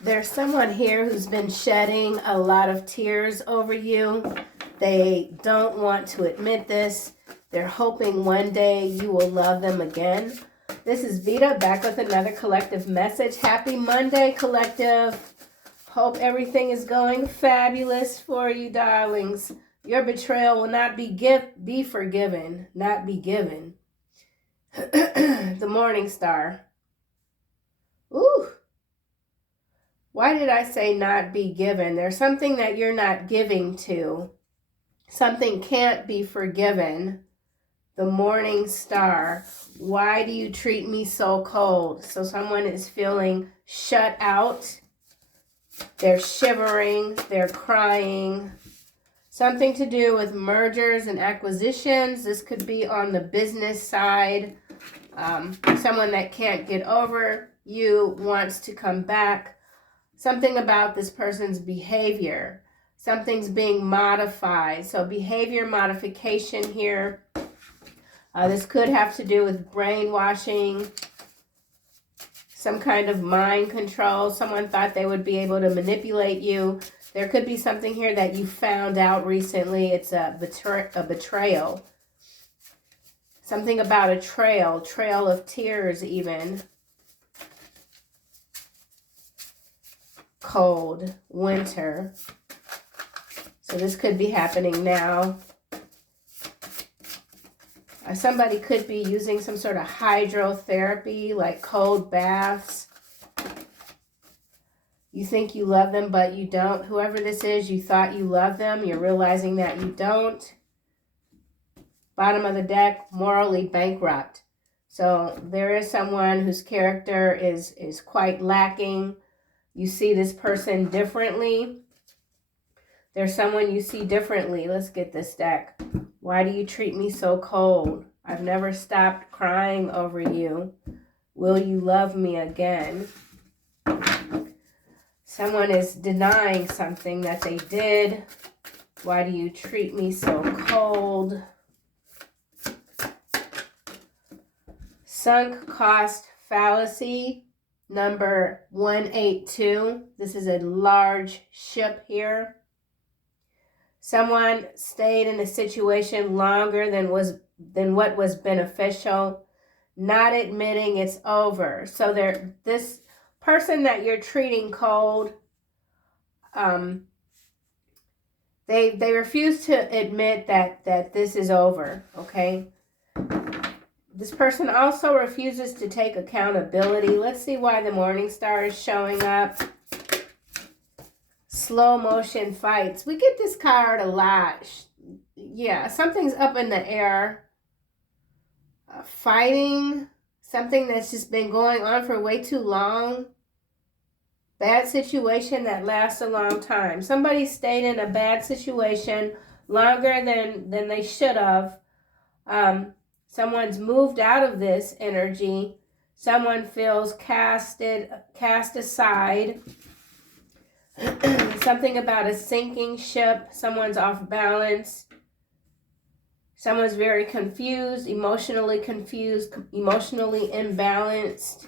There's someone here who's been shedding a lot of tears over you. They don't want to admit this. They're hoping one day you will love them again. This is Veda back with another collective message. Happy Monday, collective. Hope everything is going fabulous for you, darlings. Your betrayal will not be forgiven, not be given. The Morning Star. Ooh. Why did I say not be given? There's something that you're not giving to. Something can't be forgiven. The Morning Star. Why do you treat me so cold? So someone is feeling shut out. They're shivering. They're crying. Something to do with mergers and acquisitions. This could be on the business side. Someone that can't get over you wants to come back. Something about this person's behavior. Something's being modified. So behavior modification here. This could have to do with brainwashing. Some kind of mind control. Someone thought they would be able to manipulate you. There could be something here that you found out recently. It's a betrayal. Something about a trail of tears even. Cold, winter. So this could be happening now. Somebody could be using some sort of hydrotherapy, like cold baths. You think you love them, but you don't. Whoever this is, you thought you loved them. You're realizing that you don't. Bottom of the deck, morally bankrupt. So there is someone whose character is quite lacking. You see this person differently. There's someone you see differently. Let's get this deck. Why do you treat me so cold? I've never stopped crying over you. Will you love me again? Someone is denying something that they did. Why do you treat me so cold? Sunk cost fallacy. Number 182. This is a large ship here. Someone stayed in a situation longer than what was beneficial, not admitting it's over. So this person that you're treating cold, they refuse to admit that this is over, okay? This person also refuses to take accountability. Let's see why the Morning Star is showing up. Slow motion fights. We get this card a lot. Yeah, something's up in the air. Fighting. Something that's just been going on for way too long. Bad situation that lasts a long time. Somebody stayed in a bad situation longer than they should have. Someone's moved out of this energy. Someone feels cast aside. Something about a sinking ship. Someone's off balance. Someone's very confused, emotionally imbalanced.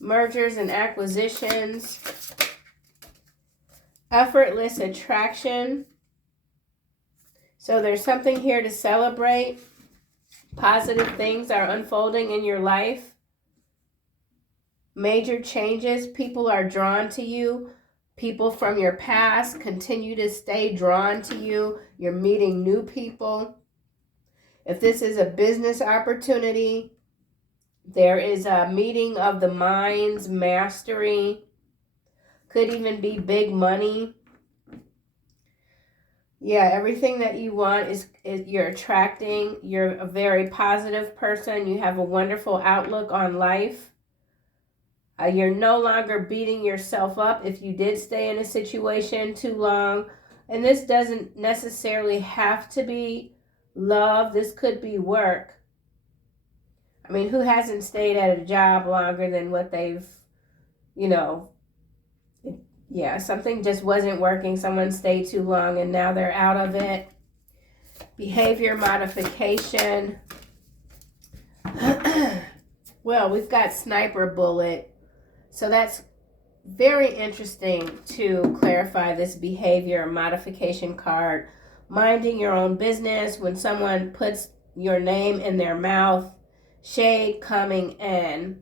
Mergers and acquisitions. Effortless attraction. So there's something here to celebrate. Positive things are unfolding in your life. Major changes. People are drawn to you. People from your past continue to stay drawn to you. You're meeting new people. If this is a business opportunity, there is a meeting of the minds, mastery. Could even be big money. Yeah, everything that you want is you're attracting. You're a very positive person. You have a wonderful outlook on life. You're no longer beating yourself up if you did stay in a situation too long. And this doesn't necessarily have to be love. This could be work. I mean, who hasn't stayed at a job longer than what they've, yeah, something just wasn't working. Someone stayed too long and now they're out of it. Behavior modification. Well, we've got sniper bullet. So that's very interesting to clarify this behavior modification card. Minding your own business when someone puts your name in their mouth. Shade coming in.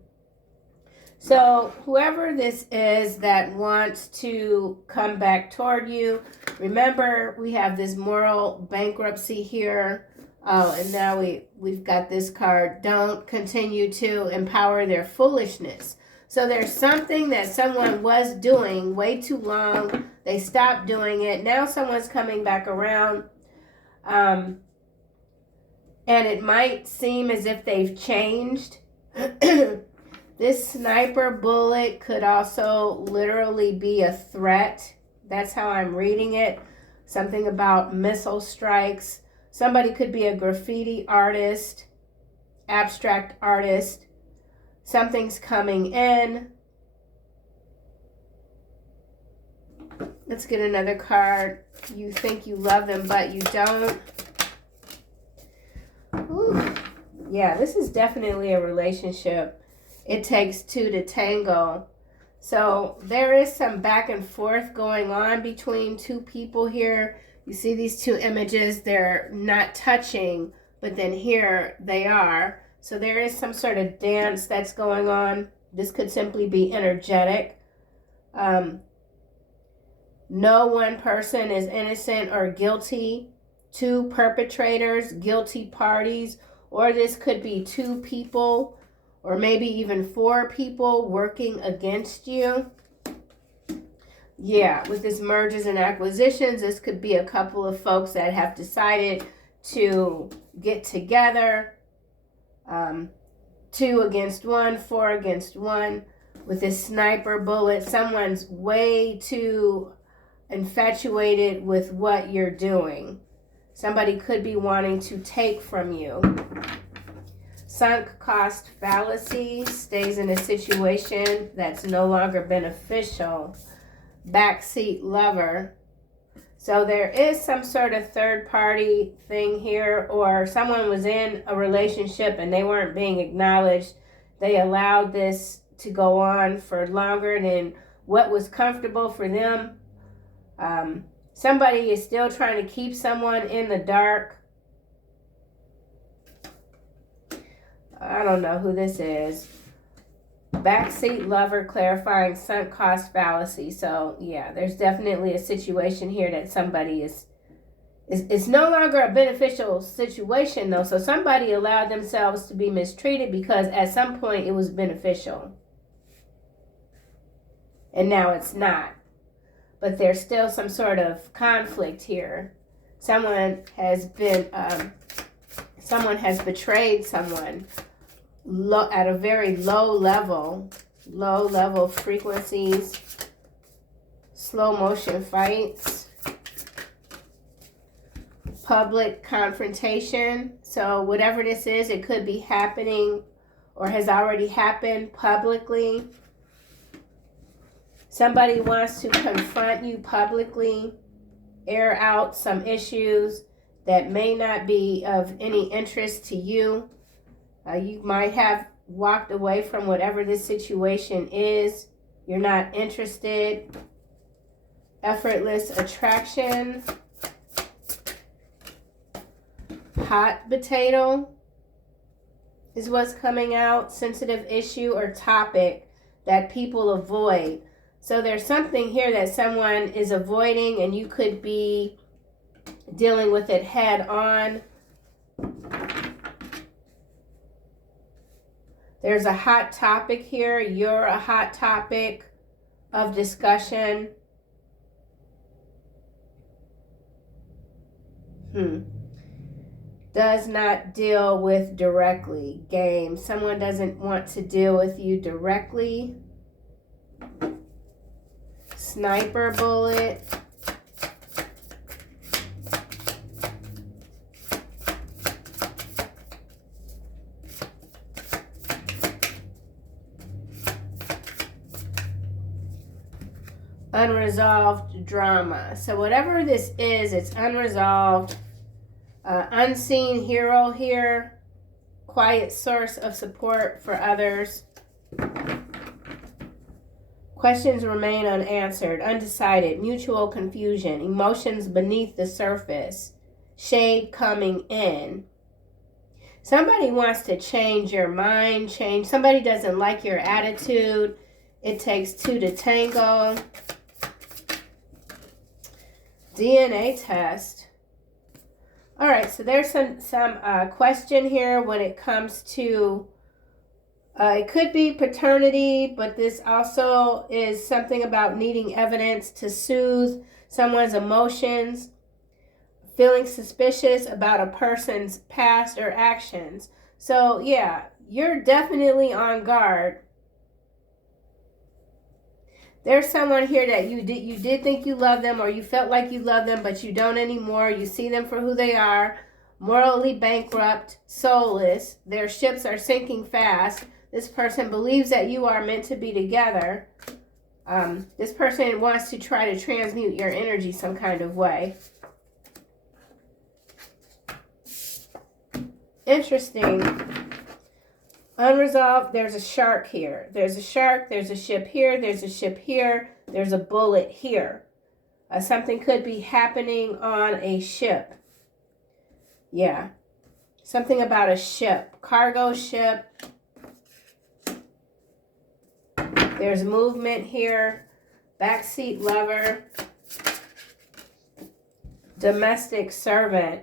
So whoever this is that wants to come back toward you, remember we have this moral bankruptcy here. Oh, and now we've got this card. Don't continue to empower their foolishness. So there's something that someone was doing way too long. They stopped doing it. Now someone's coming back around. And it might seem as if they've changed. This sniper bullet could also literally be a threat. That's how I'm reading it. Something about missile strikes. Somebody could be a graffiti artist, abstract artist. Something's coming in. Let's get another card. You think you love them, but you don't. Ooh. Yeah, this is definitely a relationship. It takes two to tango. So there is some back and forth going on between two people here. You see these two images, they're not touching, but then here they are. So there is some sort of dance that's going on. This could simply be energetic. No one person is innocent or guilty. Two perpetrators, guilty parties, or this could be two people or maybe even four people working against you. Yeah, with this mergers and acquisitions, this could be a couple of folks that have decided to get together. 2 against 1, 4 against 1. With this sniper bullet, someone's way too infatuated with what you're doing. Somebody could be wanting to take from you. Sunk cost fallacy, stays in a situation that's no longer beneficial. Backseat lover. So there is some sort of third party thing here, or someone was in a relationship and they weren't being acknowledged. They allowed this to go on for longer than what was comfortable for them. Somebody is still trying to keep someone in the dark. I don't know who this is. Backseat lover, clarifying sunk cost fallacy. So yeah, there's definitely a situation here that somebody is it's no longer a beneficial situation though. So somebody allowed themselves to be mistreated because at some point it was beneficial. And now it's not. But there's still some sort of conflict here. Someone has betrayed someone at a very low level frequencies, slow motion fights, public confrontation. So whatever this is, it could be happening or has already happened publicly. Somebody wants to confront you publicly, air out some issues that may not be of any interest to you. You might have walked away from whatever this situation is. You're not interested. Effortless attraction. Hot potato is what's coming out. Sensitive issue or topic that people avoid. So there's something here that someone is avoiding and you could be dealing with it head on. There's a hot topic here. You're a hot topic of discussion. Does not deal with directly. Game. Someone doesn't want to deal with you directly. Sniper bullet. Unresolved drama. So whatever this is, it's unresolved. Unseen hero here. Quiet source of support for others. Questions remain unanswered, undecided, mutual confusion, emotions beneath the surface, shade coming in. Somebody wants to change your mind, somebody doesn't like your attitude. It takes two to tango. DNA test. All right, so there's some question here when it comes to, it could be paternity, but this also is something about needing evidence to soothe someone's emotions, feeling suspicious about a person's past or actions. So yeah, you're definitely on guard. There's someone here that you did think you loved them, or you felt like you loved them, but you don't anymore. You see them for who they are, morally bankrupt, soulless. Their ships are sinking fast. This person believes that you are meant to be together. This person wants to try to transmute your energy some kind of way. Interesting. Unresolved, there's a shark here. There's a shark, there's a ship here, there's a ship here, there's a bullet here. Something could be happening on a ship. Yeah. Something about a ship. Cargo ship. There's movement here. Backseat lover. Domestic servant.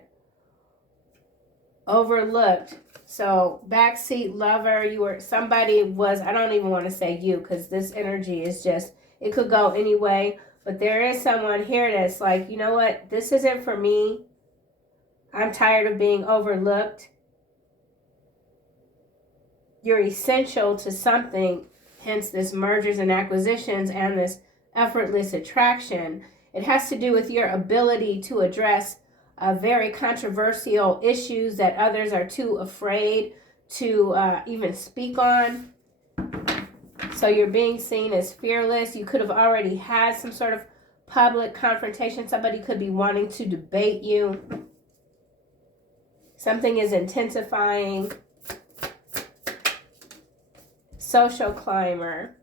Overlooked. So backseat lover, somebody was, I don't even want to say you, because this energy is just, it could go any way. But there is someone here that's like, you know what, this isn't for me. I'm tired of being overlooked. You're essential to something, hence this mergers and acquisitions and this effortless attraction. It has to do with your ability to address very controversial issues that others are too afraid to even speak on. So you're being seen as fearless. You could have already had some sort of public confrontation. Somebody could be wanting to debate you. Something is intensifying. Social climber.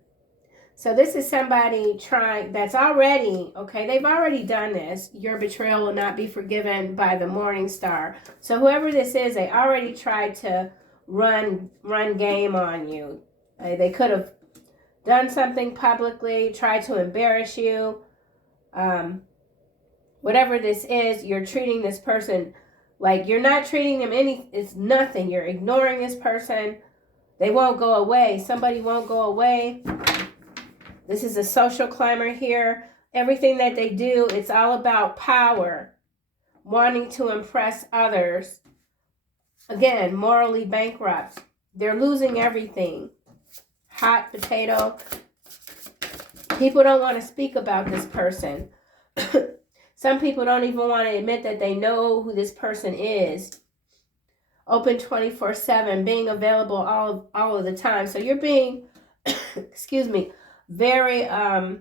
So this is somebody that's already, okay, they've already done this. Your betrayal will not be forgiven by the morning star. So whoever this is, they already tried to run game on you. They could have done something publicly, tried to embarrass you. Whatever this is, you're treating this person like you're not treating them it's nothing. You're ignoring this person. They won't go away. Somebody won't go away. This is a social climber here. Everything that they do, it's all about power, wanting to impress others. Again, morally bankrupt. They're losing everything. Hot potato. People don't want to speak about this person. Some people don't even want to admit that they know who this person is. Open 24/7, being available all of the time. So you're being, excuse me, very, I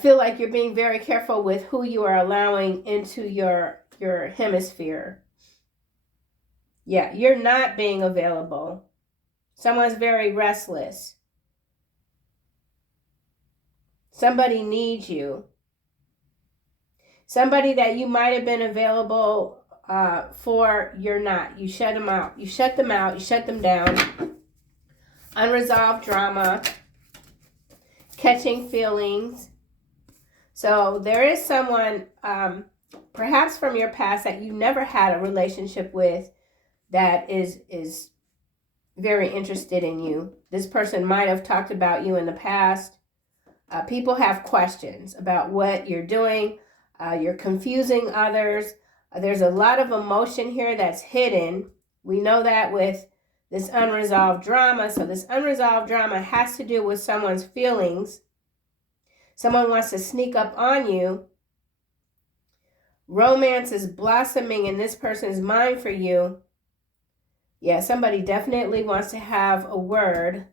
feel like you're being very careful with who you are allowing into your hemisphere. Yeah, you're not being available. Someone's very restless. Somebody needs you. Somebody that you might have been available for, you're not. You shut them out. You shut them out. You shut them down. Unresolved drama. Catching feelings. So there is someone, perhaps from your past, that you never had a relationship with that is very interested in you. This person might have talked about you in the past. People have questions about what you're doing. You're confusing others. There's a lot of emotion here that's hidden. We know that with this unresolved drama. So this unresolved drama has to do with someone's feelings. Someone wants to sneak up on you. Romance is blossoming in this person's mind for you. Yeah, somebody definitely wants to have a word.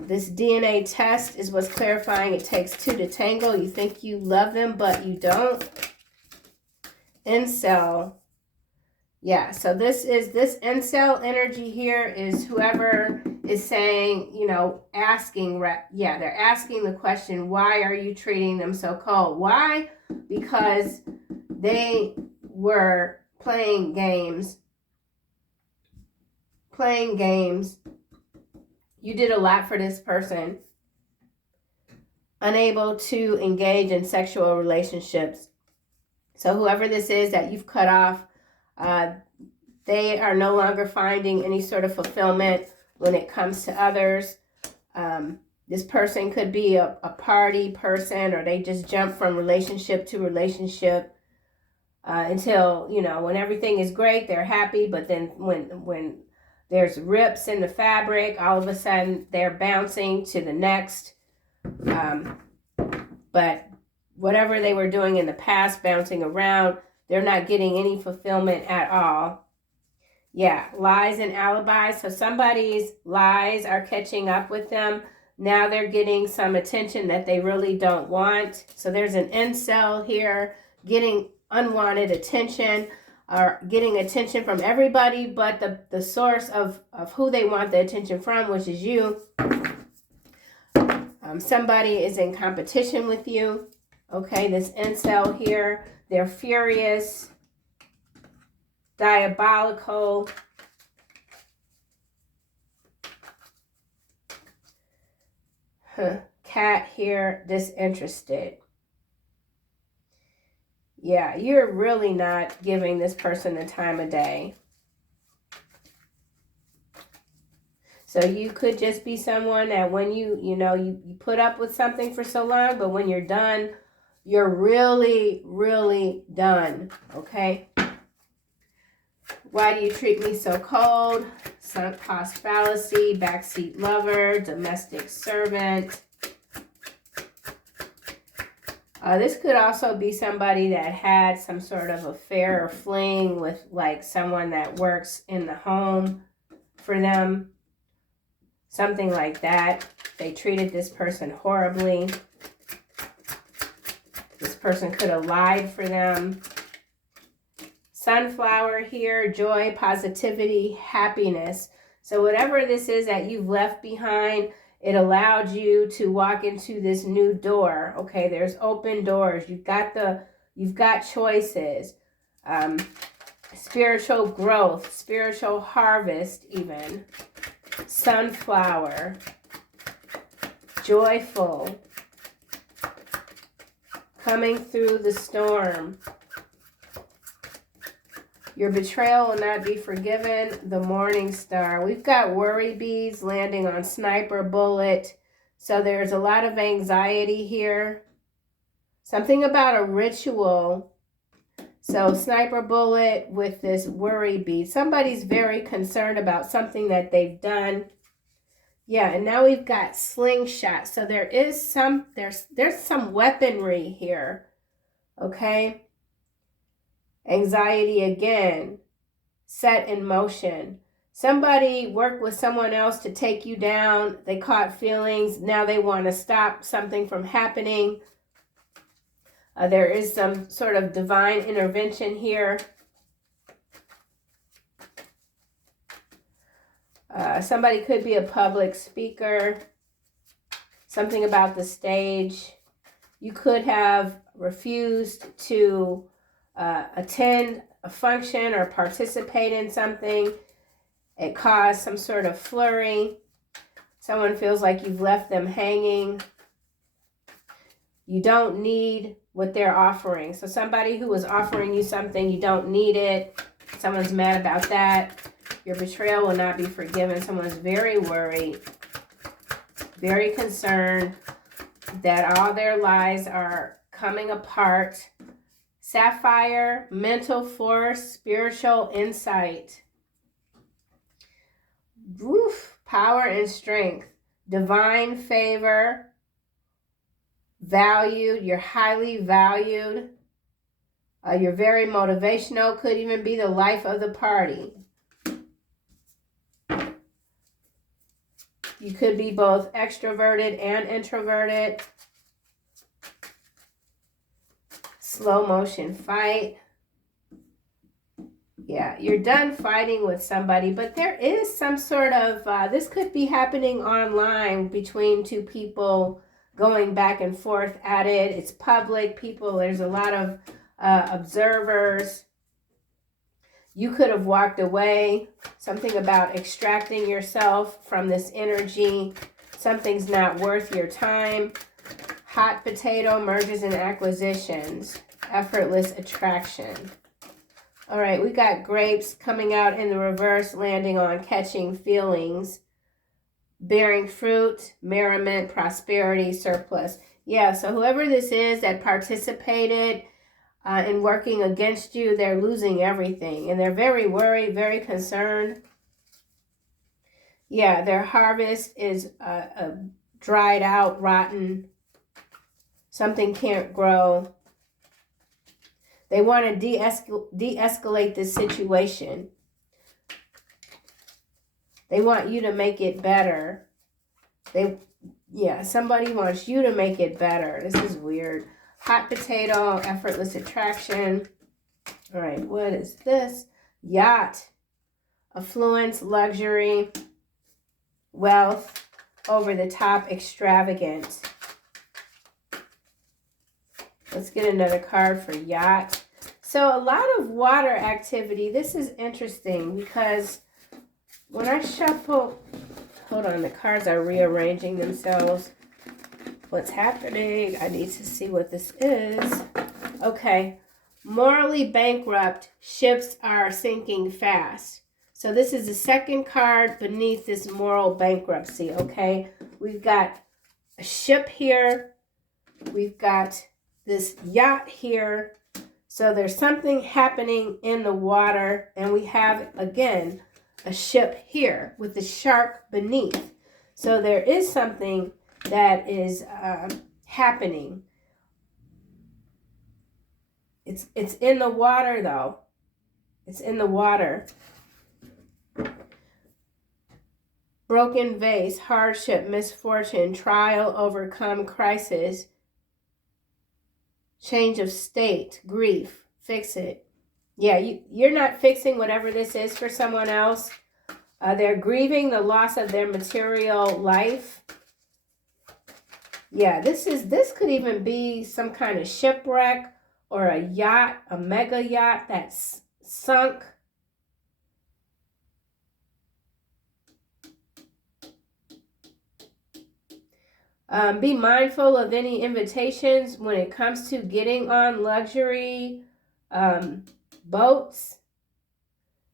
This DNA test is what's clarifying. It takes two to tango. You think you love them, but you don't. Incel. Yeah, so this incel energy here is whoever is saying, you know, asking, they're asking the question, why are you treating them so cold? Why? Because they were playing games. You did a lot for this person. Unable to engage in sexual relationships. So whoever this is that you've cut off, they are no longer finding any sort of fulfillment when it comes to others. This person could be a party person, or they just jump from relationship to relationship until, you know, when everything is great, they're happy. But then when there's rips in the fabric, all of a sudden they're bouncing to the next. But whatever they were doing in the past, bouncing around, they're not getting any fulfillment at all. Yeah, lies and alibis. So somebody's lies are catching up with them. Now they're getting some attention that they really don't want. So there's an incel here getting unwanted attention, or getting attention from everybody but the source of who they want the attention from, which is you. Somebody is in competition with you. Okay, this incel here, they're furious, diabolical. Cat here, disinterested. Yeah, you're really not giving this person the time of day. So you could just be someone that when you put up with something for so long, but when you're done, you're really, really done, okay? Why do you treat me so cold? Sunk cost fallacy, backseat lover, domestic servant. This could also be somebody that had some sort of affair or fling with like someone that works in the home for them. Something like that. They treated this person horribly. This person could have lied for them. Sunflower here, joy, positivity, happiness. So whatever this is that you've left behind, it allowed you to walk into this new door. Okay, there's open doors. You've got choices. Spiritual growth, spiritual harvest even. Sunflower. Joyful. Coming through the storm. Your betrayal will not be forgiven. The morning star. We've got worry beads landing on sniper bullet. So there's a lot of anxiety here. Something about a ritual. So sniper bullet with this worry bead. Somebody's very concerned about something that they've done. Yeah, and now we've got slingshot. So there's some weaponry here. Okay? Anxiety again, set in motion. Somebody worked with someone else to take you down. They caught feelings. Now they want to stop something from happening. There is some sort of divine intervention here. Somebody could be a public speaker. Something about the stage. You could have refused to attend a function or participate in something. It caused some sort of flurry. Someone feels like you've left them hanging. You don't need what they're offering. So somebody who was offering you something, you don't need it. Someone's mad about that. Your betrayal will not be forgiven. Someone's very worried, very concerned that all their lies are coming apart. Sapphire, mental force, spiritual insight. Woof, power and strength. Divine favor. Valued, you're highly valued. You're very motivational. Could even be the life of the party. You could be both extroverted and introverted. Slow motion fight. Yeah, you're done fighting with somebody, but there is some sort of, this could be happening online between two people going back and forth at it. It's public, people, there's a lot of observers. You could have walked away, something about extracting yourself from this energy. Something's not worth your time. Hot potato, mergers and acquisitions, effortless attraction. All right, we got grapes coming out in the reverse, landing on catching feelings, bearing fruit, merriment, prosperity, surplus. Yeah, so whoever this is that participated in working against you, they're losing everything. And they're very worried, very concerned. Yeah, their harvest is dried out, rotten. Something can't grow. They want to de-escalate this situation. They want you to make it better. Somebody wants you to make it better. This is weird. Hot potato, effortless attraction. All right, what is this? Yacht, affluence, luxury, wealth, over the top, extravagant. Let's get another card for yacht. So a lot of water activity. This is interesting because when I shuffle, hold on, the cards are rearranging themselves. What's happening? I need to see what this is. Okay. Morally bankrupt, ships are sinking fast. So this is the second card beneath this moral bankruptcy, okay? We've got a ship here. We've got this yacht here. So there's something happening in the water. And we have, again, a ship here with the shark beneath. So there is something that is happening. It's in the water, though. It's in the water. Broken vase, hardship, misfortune, trial, overcome, crisis, change of state, grief, fix it. Yeah, you're not fixing whatever this is for someone else. They're grieving the loss of their material life. Yeah, this could even be some kind of shipwreck or a yacht, a mega yacht that's sunk. Be mindful of any invitations when it comes to getting on luxury boats.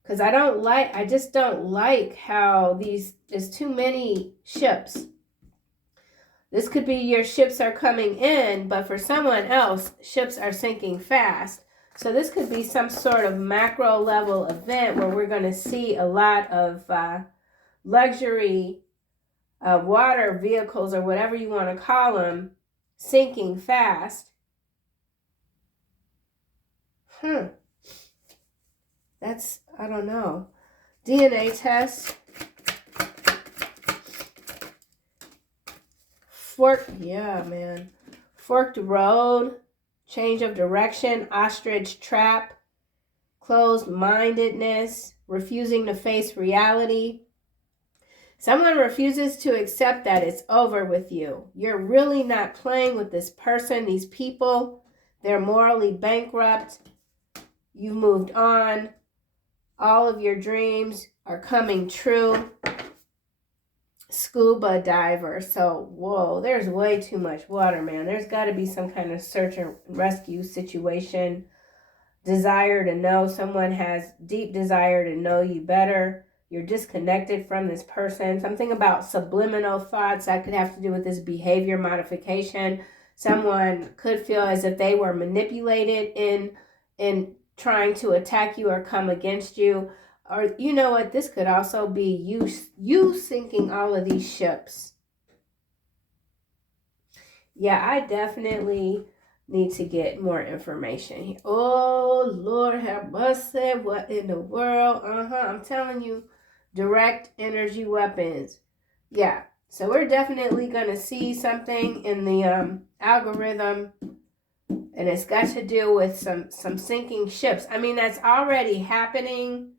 Because I just don't like how there's too many ships. This could be your ships are coming in, but for someone else, ships are sinking fast. So this could be some sort of macro level event where we're going to see a lot of luxury water vehicles or whatever you want to call them sinking fast. That's, I don't know. DNA test. Forked road, change of direction, ostrich trap, closed-mindedness, refusing to face reality. Someone refuses to accept that it's over with you. You're really not playing with this person, these people. They're morally bankrupt. You've moved on. All of your dreams are coming true. Scuba diver. So, whoa, there's way too much water, man. There's got to be some kind of search and rescue situation. Desire to know. Someone has deep desire to know you better. You're disconnected from this person. Something about subliminal thoughts that could have to do with this behavior modification. Someone could feel as if they were manipulated in trying to attack you or come against you. Or you know what? This could also be you sinking all of these ships. Yeah, I definitely need to get more information. Oh, Lord have mercy. What in the world? I'm telling you, direct energy weapons. Yeah, so we're definitely going to see something in the algorithm And it's got to do with some sinking ships. I mean, that's already happening,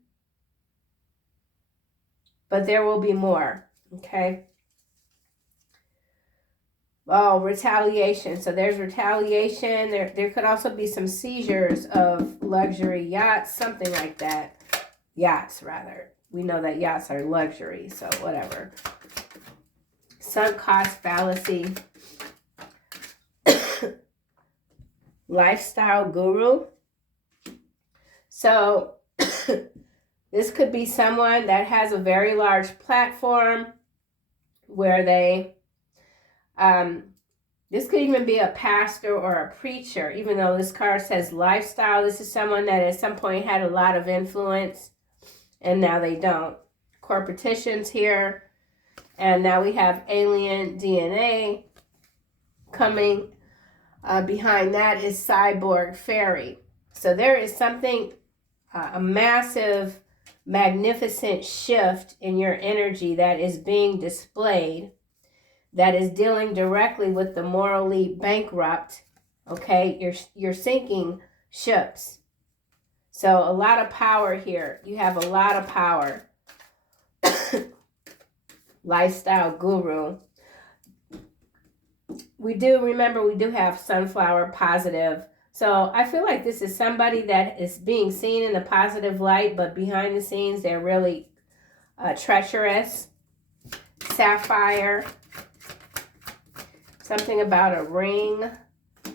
but there will be more, okay? Oh, retaliation. So there's retaliation. There could also be some seizures of luxury yachts, something like that. Yachts, rather. We know that yachts are luxury, so whatever. Sunk cost fallacy. Lifestyle guru. So this could be someone that has a very large platform where they, this could even be a pastor or a preacher, even though this card says lifestyle. This is someone that at some point had a lot of influence and now they don't. Corporations here. And now we have alien DNA coming. Behind that is cyborg fairy. So there is something, a massive, magnificent shift in your energy that is being displayed, that is dealing directly with the morally bankrupt. Okay, you're sinking ships. So a lot of power here. You have a lot of power. Lifestyle guru. We do have sunflower positive. So I feel like this is somebody that is being seen in a positive light, but behind the scenes, they're really treacherous. Sapphire. Something about a ring.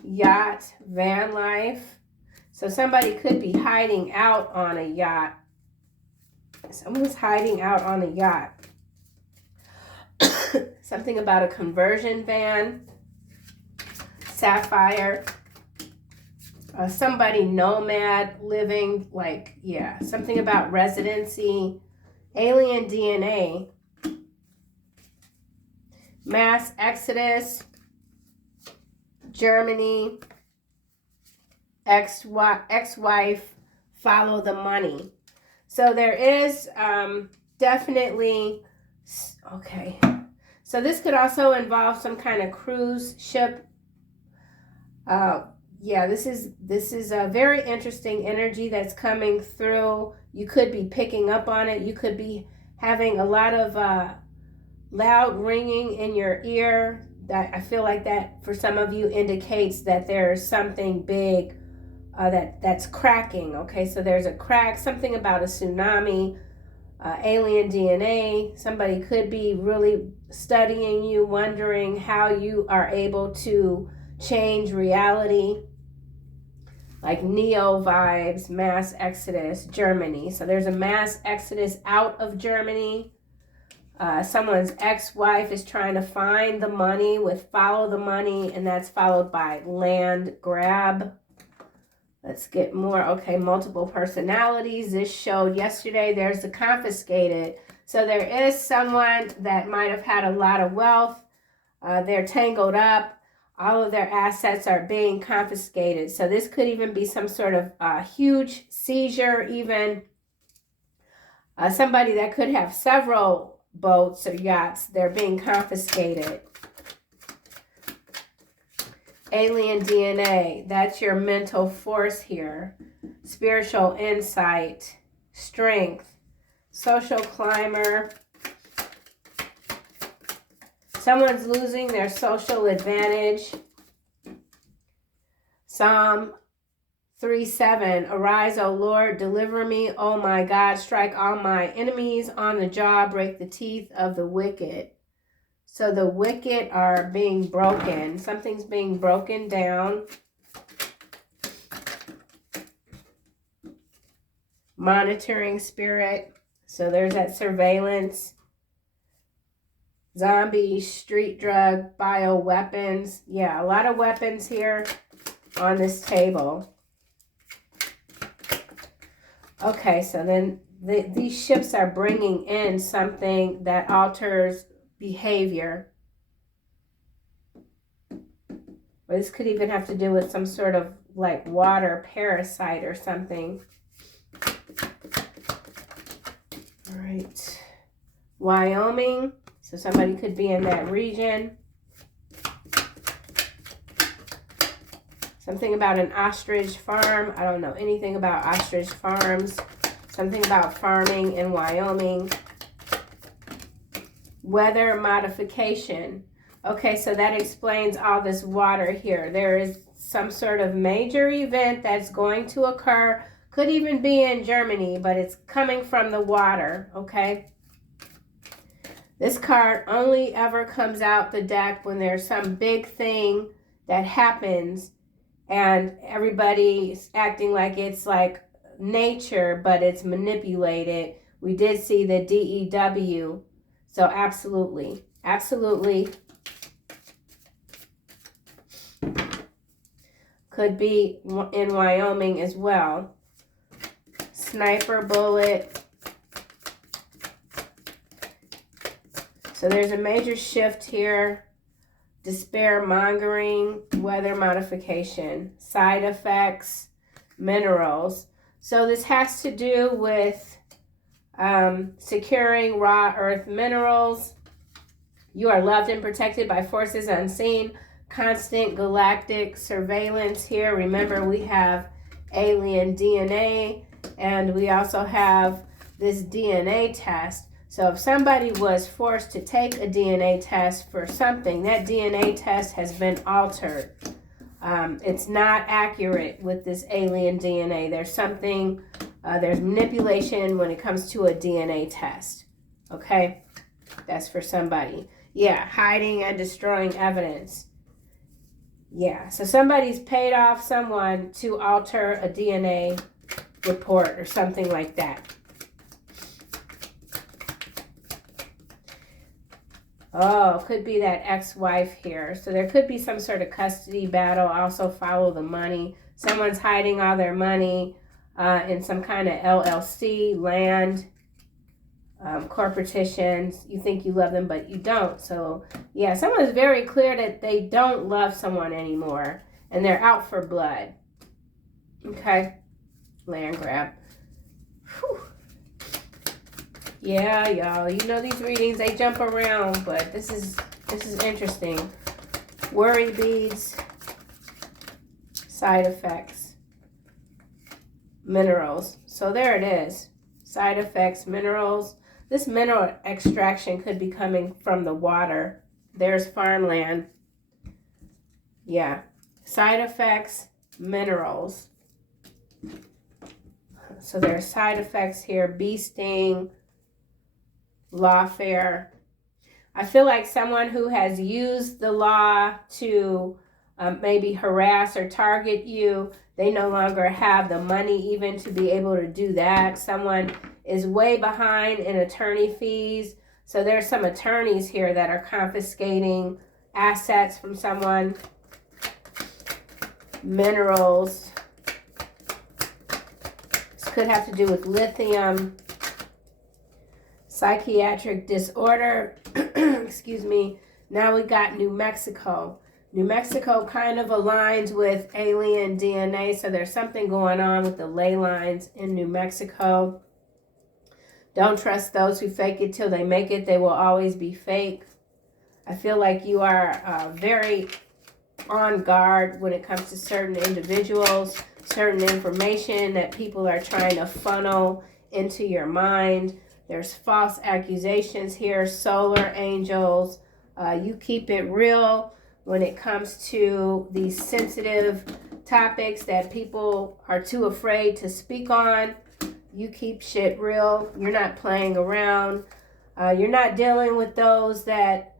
Yacht. Van life. So somebody could be hiding out on a yacht. Someone's hiding out on a yacht. Something about a conversion van. Sapphire. Somebody nomad living, like, yeah, something about residency. Alien DNA. Mass exodus. Germany. Ex-wife. Follow the money. So there is definitely, okay. So this could also involve some kind of cruise ship. Yeah, this is a very interesting energy that's coming through. You could be picking up on it. You could be having a lot of loud ringing in your ear. That I feel like that for some of you indicates that there's something big that's cracking. Okay, so there's a crack, something about a tsunami, alien DNA. Somebody could be really studying you, wondering how you are able to change reality. Like Neo vibes, mass exodus, Germany. So there's a mass exodus out of Germany. Someone's ex-wife is trying to find the money with follow the money, and that's followed by land grab. Let's get more. Okay, multiple personalities. This showed yesterday. There's the confiscated. So there is someone that might have had a lot of wealth. They're tangled up. All of their assets are being confiscated. So this could even be some sort of huge seizure, even somebody that could have several boats or yachts. They're being confiscated. Alien DNA, that's your mental force here. Spiritual insight, strength, social climber. Someone's losing their social advantage. Psalm 3:7, arise, O Lord, deliver me, O my God, strike all my enemies on the jaw, break the teeth of the wicked. So the wicked are being broken. Something's being broken down. Monitoring spirit. So there's that surveillance. Zombies, street drug, bioweapons. Yeah, a lot of weapons here on this table. Okay, so then these ships are bringing in something that alters behavior. Or this could even have to do with some sort of like water parasite or something. All right. Wyoming. So somebody could be in that region. Something about an ostrich farm. I don't know anything about ostrich farms. Something about farming in Wyoming. Weather modification. Okay, so that explains all this water here. There is some sort of major event that's going to occur. Could even be in Germany, but it's coming from the water, okay? This card only ever comes out the deck when there's some big thing that happens and everybody's acting like it's like nature, but it's manipulated. We did see the DEW. So absolutely, absolutely. Could be in Wyoming as well. Sniper bullet. So there's a major shift here. Despair mongering, weather modification, side effects, minerals. So this has to do with securing raw earth minerals. You are loved and protected by forces unseen. Constant galactic surveillance here. Remember, we have alien DNA and we also have this DNA test. So if somebody was forced to take a DNA test for something, that DNA test has been altered. It's not accurate with this alien DNA. There's something, there's manipulation when it comes to a DNA test. Okay? That's for somebody. Yeah, hiding and destroying evidence. Yeah, so somebody's paid off someone to alter a DNA report or something like that. Oh, could be that ex-wife here. So there could be some sort of custody battle. Also follow the money. Someone's hiding all their money in some kind of LLC, land, corporations. You think you love them, but you don't. So, yeah, someone's very clear that they don't love someone anymore. And they're out for blood. Okay. Land grab. Whew. Yeah, y'all. You know these readings, they jump around, but this is interesting. Worry beads. Side effects. Minerals. So there it is. Side effects, minerals. This mineral extraction could be coming from the water. There's farmland. Yeah. Side effects, minerals. So there are side effects here. Bee sting, lawfare. I feel like someone who has used the law to maybe harass or target you, they no longer have the money even to be able to do that. Someone is way behind in attorney fees. So there's some attorneys here that are confiscating assets from someone. Minerals. This could have to do with lithium. Psychiatric disorder. Excuse me. Now we got New Mexico. New Mexico kind of aligns with alien DNA. So there's something going on with the ley lines in New Mexico. Don't trust those who fake it till they make it. They will always be fake. I feel like you are very on guard when it comes to certain individuals, certain information that people are trying to funnel into your mind. There's false accusations here, solar angels. You keep it real when it comes to these sensitive topics that people are too afraid to speak on. You keep shit real. You're not playing around. You're not dealing with those that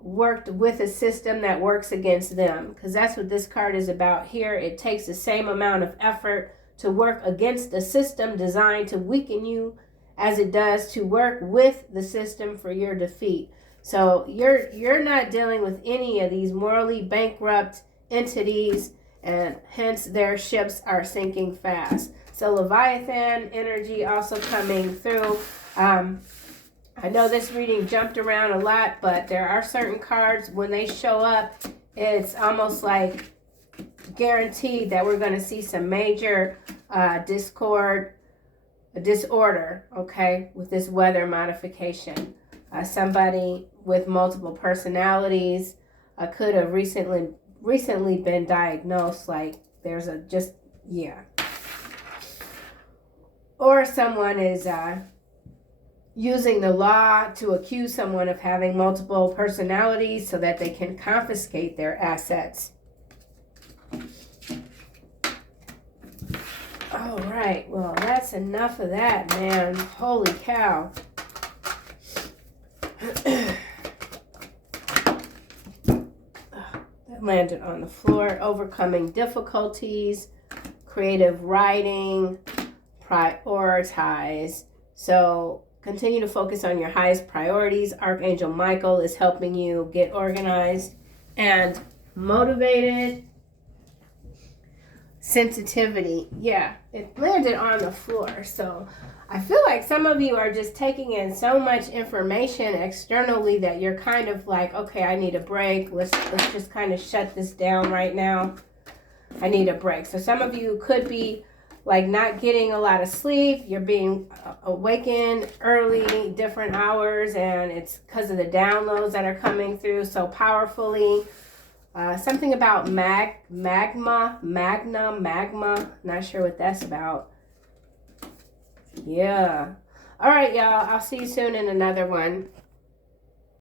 worked with a system that works against them, because that's what this card is about here. It takes the same amount of effort to work against a system designed to weaken you as it does to work with the system for your defeat. So you're not dealing with any of these morally bankrupt entities, and hence their ships are sinking fast. So Leviathan energy also coming through. I know this reading jumped around a lot, but there are certain cards, when they show up, it's almost like guaranteed that we're going to see some major disorder, okay, with this weather modification. Somebody with multiple personalities could have recently recently been diagnosed, like there's a just, yeah. Or someone is using the law to accuse someone of having multiple personalities so that they can confiscate their assets. All right, well, that's enough of that, man. Holy cow. That landed on the floor. Overcoming difficulties, creative writing, prioritize. So continue to focus on your highest priorities. Archangel Michael is helping you get organized and motivated. Sensitivity. Yeah, it landed on the floor. So I feel like some of you are just taking in so much information externally that you're kind of like, okay, I need a break. Let's just kind of shut this down right now. I need a break. So some of you could be like not getting a lot of sleep. You're being awakened early, different hours, and it's because of the downloads that are coming through so powerfully. Something about magma. Not sure what that's about. Yeah. All right, y'all. I'll see you soon in another one.